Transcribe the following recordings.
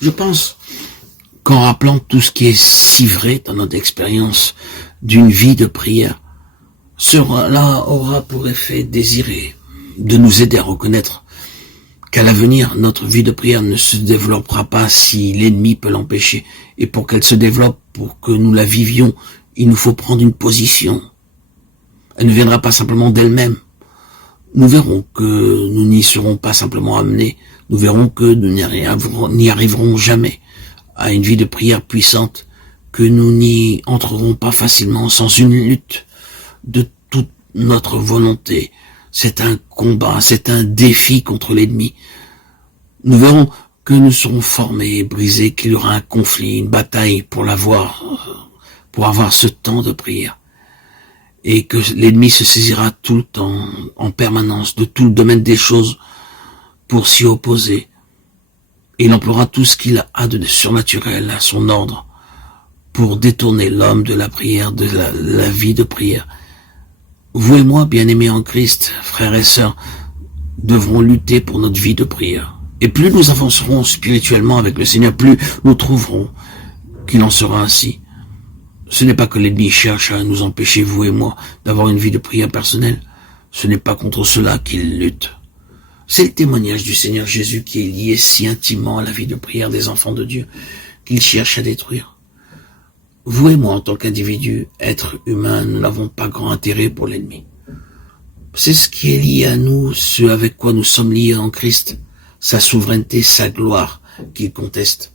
Je pense qu'en rappelant tout ce qui est si vrai dans notre expérience d'une vie de prière, cela aura pour effet désiré de nous aider à reconnaître qu'à l'avenir, notre vie de prière ne se développera pas si l'ennemi peut l'empêcher. Et pour qu'elle se développe, pour que nous la vivions, il nous faut prendre une position. Elle ne viendra pas simplement d'elle-même. Nous verrons que nous n'y serons pas simplement amenés. Nous verrons que nous n'y arriverons jamais à une vie de prière puissante, que nous n'y entrerons pas facilement sans une lutte de toute notre volonté. C'est un combat, c'est un défi contre l'ennemi. Nous verrons que nous serons formés et brisés, qu'il y aura un conflit, une bataille pour avoir ce temps de prière. Et que l'ennemi se saisira tout le temps, en permanence, de tout le domaine des choses pour s'y opposer. Et il emploiera tout ce qu'il a de surnaturel à son ordre pour détourner l'homme de la prière, de la vie de prière. Vous et moi, bien-aimés en Christ, frères et sœurs, devrons lutter pour notre vie de prière. Et plus nous avancerons spirituellement avec le Seigneur, plus nous trouverons qu'il en sera ainsi. Ce n'est pas que l'ennemi cherche à nous empêcher, vous et moi, d'avoir une vie de prière personnelle. Ce n'est pas contre cela qu'il lutte. C'est le témoignage du Seigneur Jésus qui est lié si intimement à la vie de prière des enfants de Dieu qu'il cherche à détruire. Vous et moi, en tant qu'individus, êtres humains, nous n'avons pas grand intérêt pour l'ennemi. C'est ce qui est lié à nous, ce avec quoi nous sommes liés en Christ, sa souveraineté, sa gloire qu'il conteste.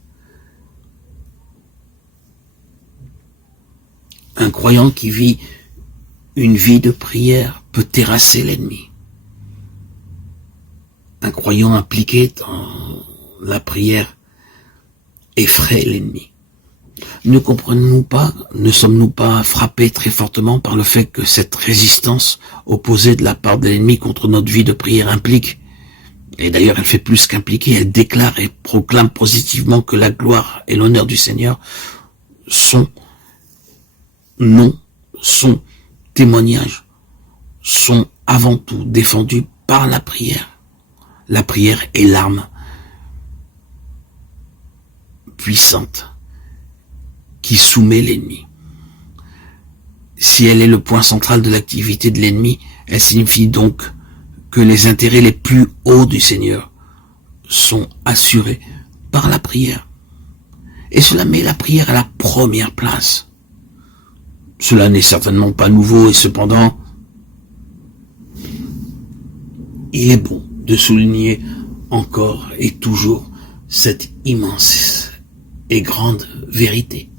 Un croyant qui vit une vie de prière peut terrasser l'ennemi. Un croyant impliqué dans la prière effraie l'ennemi. Ne comprenons-nous pas, ne sommes-nous pas frappés très fortement par le fait que cette résistance opposée de la part de l'ennemi contre notre vie de prière implique, et d'ailleurs elle fait plus qu'impliquer, elle déclare et proclame positivement que la gloire et l'honneur du Seigneur sont témoignages, sont avant tout défendus par la prière. La prière est l'arme puissante qui soumet l'ennemi. Si elle est le point central de l'activité de l'ennemi, elle signifie donc que les intérêts les plus hauts du Seigneur sont assurés par la prière. Et cela met la prière à la première place. Cela n'est certainement pas nouveau et cependant, il est bon de souligner encore et toujours cette immense et grande vérité.